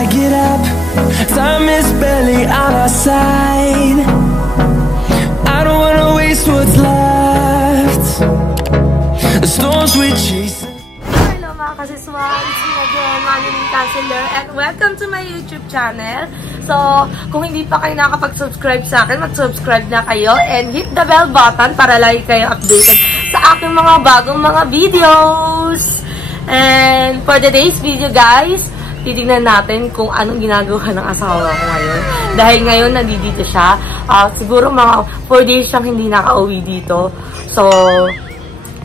I get up, time is barely on our side. I don't wanna waste what's left. The storms we chase. Hello mga kasiswa, it's me again, Manny Counselor, and welcome to my YouTube channel. So, kung hindi pa kayo nakapag-subscribe sa akin, mag-subscribe na kayo and hit the bell button para lagi kayo updated sa aking mga bagong mga videos. And for today's video guys, titignan natin kung anong ginagawa ng asawa ko ngayon. Dahil ngayon nandito siya. Siguro mga 4 days siyang hindi nakauwi dito. So,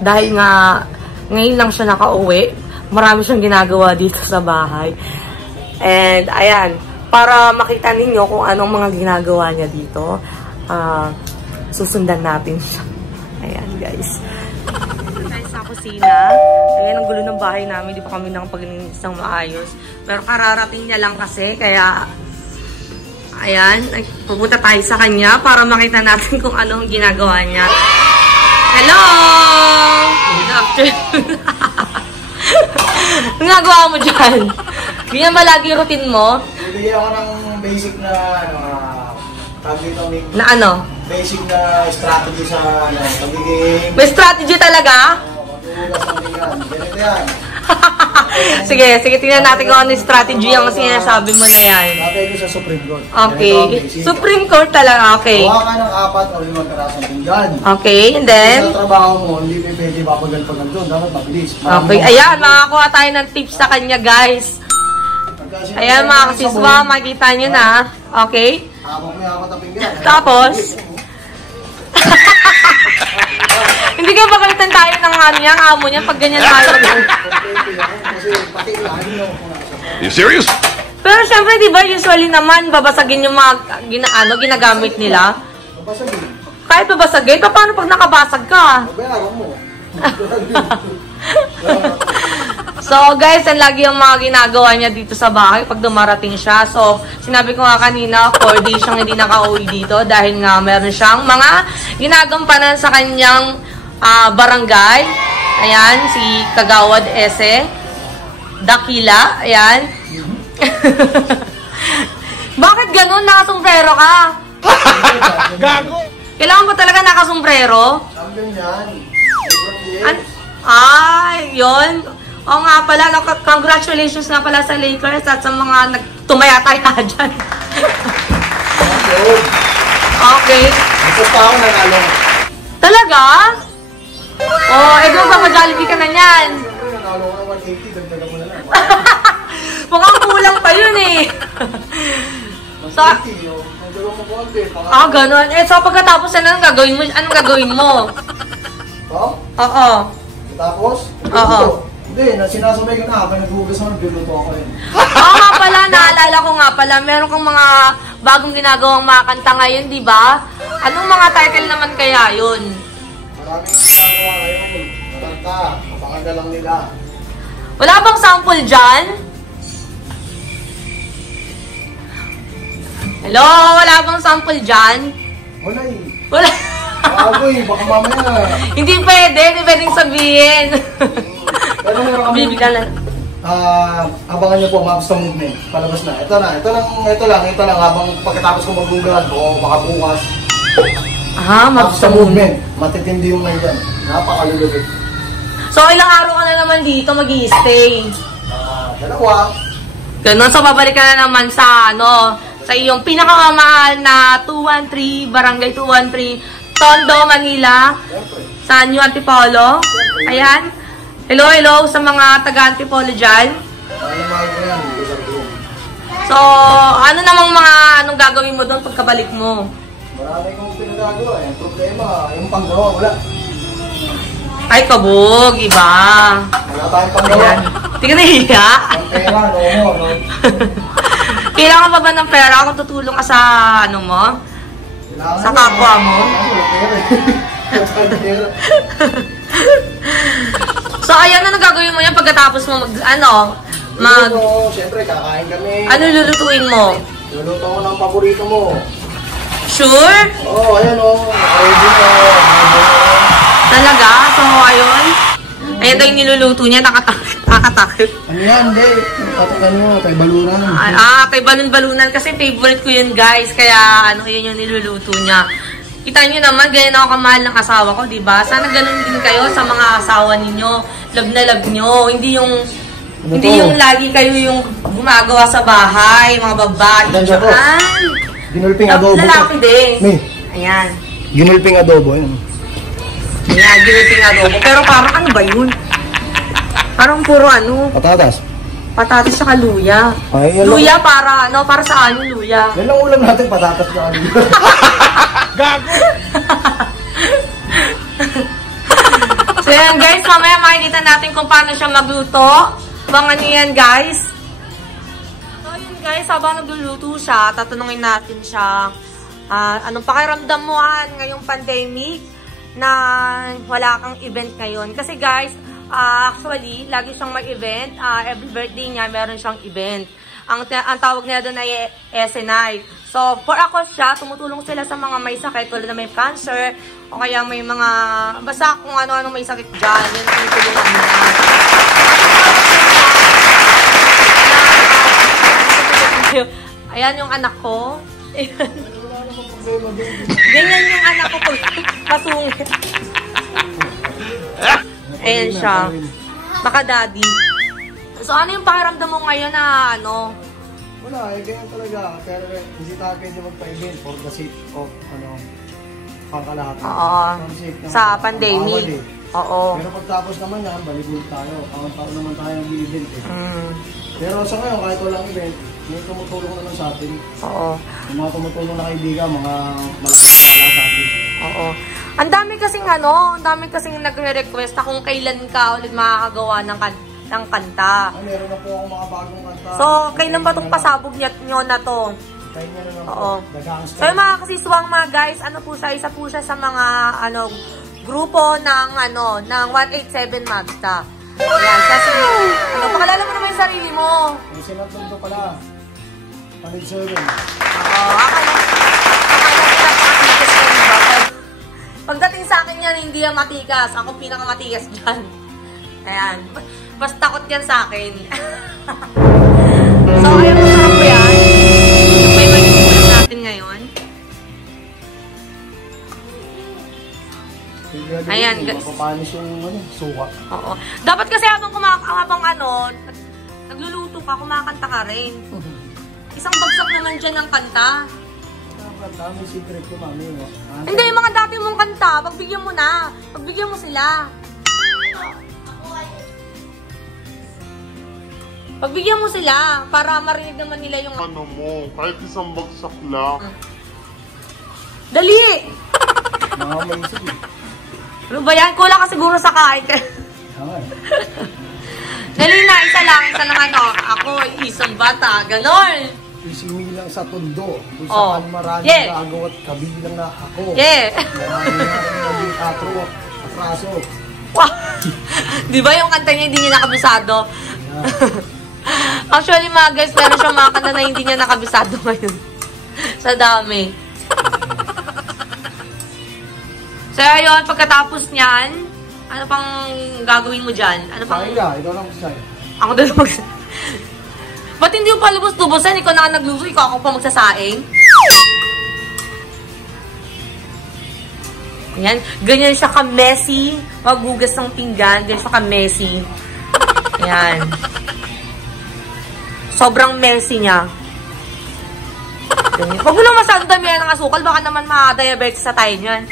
dahil nga ngayon lang siya nakauwi, marami siyang ginagawa dito sa bahay. And ayan, para makita ninyo kung anong mga ginagawa niya dito, susundan natin siya. Ayan guys. Sa kusina. Ayan, ang gulo ng bahay namin. Di pa kami nakapag-linis ng maayos. Pero kararating niya lang kasi. Kaya, ayan, pupunta tayo sa kanya para makita natin kung ano ang ginagawa niya. Hello! Good afternoon. Ang ginagawa mo dyan? Hindi na malagi routine mo? Bibigyan ako ng basic na, na ano? Basic na strategy sa, pagiging... May strategy talaga? Ganito yan. Sige, tingnan natin kung ano yung strategy yung sinasabi mo na yan. Natay ko sa Supreme Court. Okay. Supreme Court talaga, okay. Kuha ka ng 4 o 5 karasang pinggan. Okay, and then? Sa trabaho mo, hindi pwede papagal-pagal doon. Dapat mabilis. Okay, ayan, makakuha tayo ng tips sa kanya, guys. Ayan, mga kasiswa, makikita nyo na. Okay? Habang may 4 ang pinggan. Tapos? Hindi kayo pagalitan tayo ng ano niya, amo niya, pag ganyan tayo. You serious? Pero syempre, di ba, usually naman, babasagin yung mga ginagamit nila. Babasagin. Kahit babasagin, paano pag nakabasag ka? Bayaran mo. So guys, yan lagi yung mga ginagawa niya dito sa bahay pag dumarating siya. So, sinabi ko nga kanina, 4 days siyang hindi nakauwi dito dahil nga meron siyang mga ginagampanan sa kanyang barangay. Ayan, si Kagawad Ese. Dakila, ayan. Bakit ganun? Nakasombrero ka? Gago! Kailangan ba talaga nakasombrero? Sabi yan. Ay, yun. Oo nga pala, congratulations nga pala sa Lakers at sa mga nagtumayatay dyan. Okay. Tapos pa ako nanalo. Talaga? Oh, doon pa ma-Jollibee ka na yan. Nanalo ko ng 180, dagdagan mo na lang. Mukhang kulang pa yun eh. So, ganun. So pagkatapos anong gagawin mo? Anong gagawin mo? Oo. Tapos? Oo. Hindi, sinasabay ko na habang naghugas ako, nagluluto ako yun. Oo nga pala, naalala ko nga pala, meron kang mga bagong ginagawang mga kanta ngayon, di ba? Anong mga title naman kaya yun? Maraming ginagawa ngayon. Malanta, mapakanda lang nila. Wala bang sample dyan? Hello? Wala bang sample dyan? Wala eh. Wala. Bago eh, baka mamaya. Hindi pwedeng sabihin. Pero meron kami... Bibigyan lang. Abangan niyo po, Maps ng Movement. Palabas na. Ito lang. Habang pagkatapos ko mag-google o baka bukas. Maps ng Movement. Matitindi yung ngayon. Napakalulubit. So, ilang araw ka na naman dito mag-i-stay? 2. Ganun. So, babalik ka na naman sa sa iyong pinakamamahal na 213, Barangay 213, Tondo, Manila. Sa New Antipolo. Ayan. Hello sa mga taga Antipolo dyan. So, ano namang anong gagawin mo doon pagkabalik mo? Marami kong pinagagawa. Yung problema, yung panggawa, wala. Ay, kabog, iba. Wala tayong panggawa. Hindi ka nahiya? Ang pera, no? Kailangan pa ba ng pera kung tutulong ka sa mo? Sa kapwa mo? So, ayan na gagawin mo yan pagkatapos mo Siyempre, kakain kami. Ano lulutuin mo? Luluto ko ng paborito mo. Sure? Oo, ayan o. Ready na. Talaga? So, ayun. Ayan daw yung niluluto niya. Nakakatakot. Ano yan, hindi. Patakan mo, kay balunan. Kay balon-balunan kasi favorite ko yun guys. Kaya ano, yun yung niluluto niya. Kita nyo naman, ganyan ako kamahal ng asawa ko, diba? Sana ganun din kayo sa mga asawa ninyo. Love na love nyo. Hindi yung lagi kayo yung gumagawa sa bahay, mga babae. Ginulping adobo. Lalaki din. May. Ayan. Ginulping adobo, yan. Ayan, ginulping adobo. Pero parang ano ba yun? Parang puro ano? Patatas. Patatas sa luya. Ay, Luya para ano? Para sa ano luya? Yan lang ulam natin, patatas na luya. Gago! So yan guys, mamaya makikita natin kung paano siya magluto. Abangan nyo yan guys. So yun guys, habang nagluluto siya, tatanungin natin siya, anong pakiramdam mo ngayong pandemic na wala kang event ngayon? Kasi guys, actually, lagi siyang mag-event. Every birthday niya, meron siyang event. Ang tawag niya doon ay SNI. So, for ako siya, tumutulong sila sa mga may sakit, tulad na may cancer, o kaya may mga, basta kung ano-ano may sakit dyan, yun ang tumutulungan nila. Ayan yung anak ko. Ganyan yung anak ko pag masungit. Ayan siya. Baka-daddy. So, ano yung pakiramdam mo ngayon na ano? Wala, ganyan talaga. Pero hindi tayo pwede magpa-event for the sake of, pangkalahatan. Oo. Sa pandemic. Oo. Pero pagtapos naman yan, balik-balik tayo. Pang-tao naman tayo ng-event eh. Pero sa ngayon, kahit walang event, may tumutulong naman sa atin. Oo. Yung mga tumutulong na kaibigan, mga malaking para sa atin. Oo. Ang dami kasing nagre-request na kung kailan ka ulit makakagawa ng kanta. Meron na po akong mga bagong kanta. So, kailan ba itong pasabog nyo na to? Kaya na naman Oo. po. So, yung mga kasiswang mga guys, isa po siya sa mga, grupo ng, ng 187 Magsta. Ayan, kasi, pakalala mo naman yung sarili mo. Yung sinatog ko pala. Panid 7. Oo, akala nila matikas ko, diba? Pagdating sa akin yan, hindi yan matikas. Ako pinakamatikas dyan. Ayan. Mas takot yan sa akin. So, ayun mo sarap po yan. Yung may magsimulan natin ngayon. Ayan, guys. Mapapanis yung suka. Oo. Dapat kasi habang nagluluto ka, kumakanta ka rin. Isang bagsak naman dyan ng kanta. May secret ko, mami. Hindi, yung mga dati mong kanta, pagbigyan mo na. Pagbigyan mo sila. Pagbigyan mo sila para marinig naman nila yung ano mo, kahit isang bagsak lang. Dali! Mga may isip eh. Ano ba yan? Kulang ka siguro sa kain. Dali na, isa lang ako, isang bata, ganon. Isimi lang sa tondo. Kung Oh. saan marami Yeah. gagawa at kabilang na ako. Yeah. Marami na rin naging atraso. Wow. Di ba yung kanta niya hindi niya nakabisado? Actually mga guys, meron siyang mga kanta na hindi niya nakabisado ngayon. Sa dami. So ayun, pagkatapos niyan, ano pang gagawin mo dyan? Ano pang... Kain ka, ikaw lang magsasabi. Ako doon magsasaing. Ba't hindi mo pa lubos-lubosan? Ikaw na nagluto, ikaw ako pa magsasaing. Ayan, ganyan siya ka-messy. Maghugas ng pinggan, ganyan siya ka-messy. Ayan. Sobrang messy niya. Ganyan. Huwag mo lang masyadong damihan ng asukal, baka naman ma-diabetes sa tayo niyan.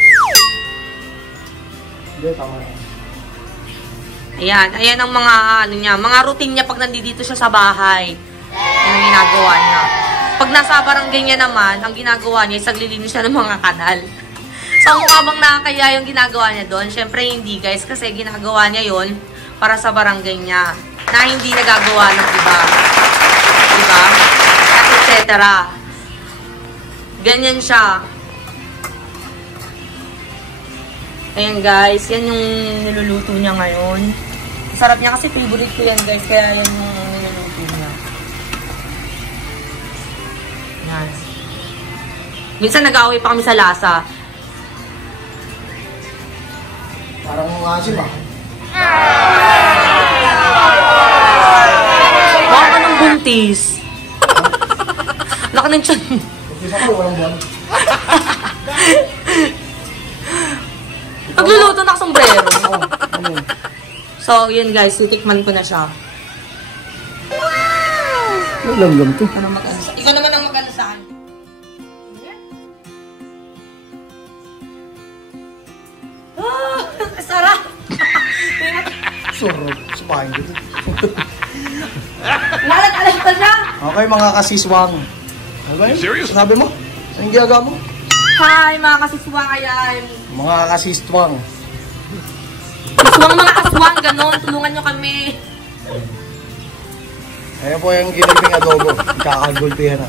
Hindi, tama na. Ayan, ayan ang mga, mga routine niya pag nandito siya sa bahay. Yan ang ginagawa niya. Pag nasa barangay niya naman, ang ginagawa niya is naglilinis siya ng mga kanal. So, mukha bang nakakaya yung ginagawa niya doon? Siyempre, hindi guys, kasi ginagawa niya yon para sa barangay niya na hindi nagagawa ng iba. Diba? Et cetera. Ganyan siya. Ayan guys, yan yung niluluto niya ngayon. Sarap niya kasi favorite ko yan guys, kaya yan yung niluluto niya. Yan. Minsan nag-aaway pa kami sa lasa. Parang mga asim ah. buntis. Laki ng tiyan. Buntis ako, walang buwan. Pagluluto na sombrero. Oo, ano yun? So, yun guys, titikman ko na siya. May langgam to. Ano mag-ano? Ikaw naman ang mag-ano sa akin. Oh, sarap! Sarap. Supahin ko to. Lalat-alat pa siya! Okay, mga kasiswang. Okay? You serious? Sabi mo? Anong ginagawa mo? Hi, mga kasiswang, ayan. Mga kasiswang. Kaswang mga kaswang, ganon. Tulungan nyo kami. Ayan po yung ginagping adobo. Kakagulpihan na.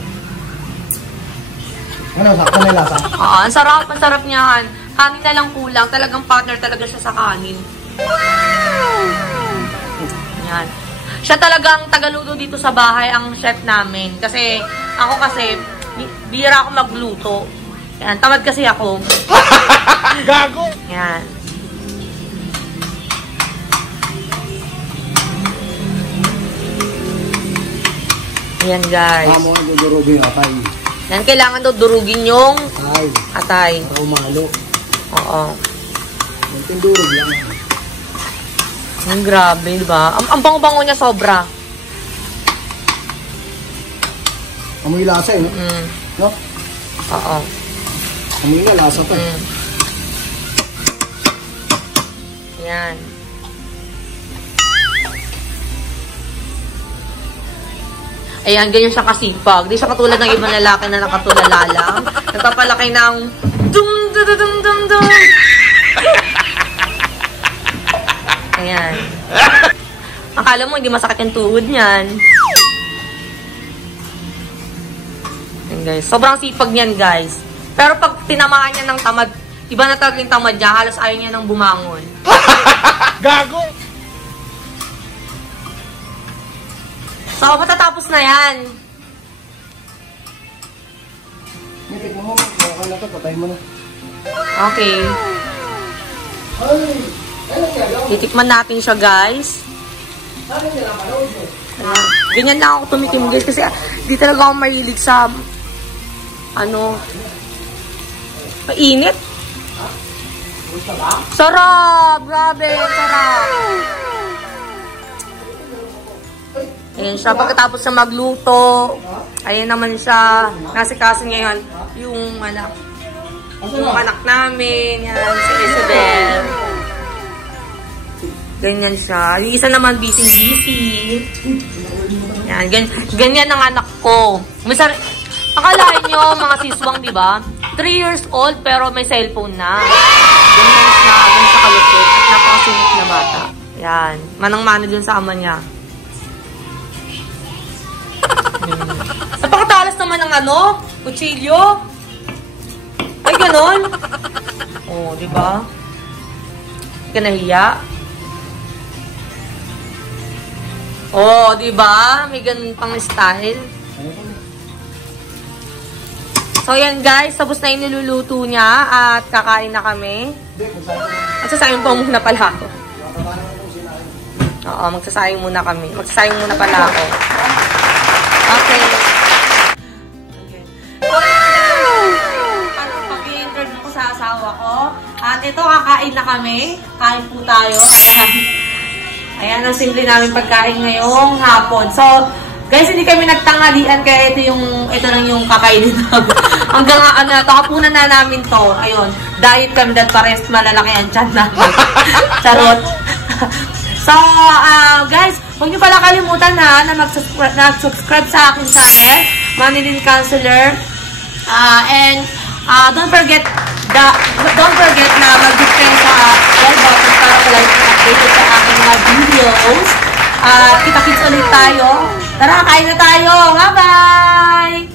Ano, sakto na yung lasa? Ang sarap niyan. Kanin na lang kulang. Talagang partner talaga siya sa kanin. Yan. Siya talagang tagaluto dito sa bahay, ang chef namin. Kasi, ako bihira ako magluto. Yan, tamad kasi ako. Gago! Yan. Ayan guys. Amo ang dudurugin atay. Yan, kailangan daw durugin yung Ay, atay. para umalo. Oo. Yung durug lang. Ang grabe, di ba? Ang bango-bango niya sobra. Amoy lasa eh, no? No? Oo. Amoy na lasa pa eh. Yan. Ayan, ganyan siya kasipag. Di siya katulad ng ibang lalaki na nakatulala lang. Nagpapalaki ng dum-dum-dum-dum-dum. Ayan. Akala mo, hindi masakit yung tuhod niyan. Ayan, guys. Sobrang sipag niyan, guys. Pero pag tinamaan niya ng tamad, iba na talaga yung tamad niya. Halos ayaw niya nang bumangon. Gago! So, matatapos na yan. Nitik mo mo. Okay na to. Patay mo na. Okay. Ay! Ano kaya? Titikman natin siya, guys. Sabi nila manood mo. Ayan. Ganyan lang ako tumikim, guys. Kasi di talaga ako mahilig sa mainit. Sarap! Grabe! Sarap! Ayan siya. Pagkatapos siya magluto, ayan naman siya. Nasikaso ngayon yung anak namin. Yan, si Isabel. Ganyan siya. Yung isa naman busy-busy. Yan, ganyan ang anak ko. Akalain nyo, mga siswang, di ba? 3 years old, pero may cellphone na. Ganyan siya, ganyan siya kalupit. At napakasungit na bata. Yan. Manang-mano dun sa ama niya. Napakatalas naman ng kutsilyo. Ay, ganon. Oh, di ba? Hindi ka nahiya. Oh, di ba? May ganun pang style. So, yan guys. Tapos na yung niluluto niya at kakain na kami. At sasayang pa muna pala ako. Oo, magsasayang muna kami. Magsasayang muna pala ako. Okay. Ano pag-i-interview ko sa asawa ko. At ito, kakain na kami. Kain po tayo. Ayan, ang simple namin pagkain ngayong hapon. So, guys, hindi kami nagtanghalian kaya ito lang yung kakainin namin. Hanggang hapunan na namin to. Ayun, diet kami dahil pares malalaki ang tiyan namin. Charot. So, guys, huwag niyo pala kalimutan na mag-subscribe sa aking channel, Manilyn Counselor. And don't forget na mag-hit kayo sa bell button para palagi updated sa aking mga videos. Kita-kits ulit tayo. Tara, kain na tayo. Bye-bye!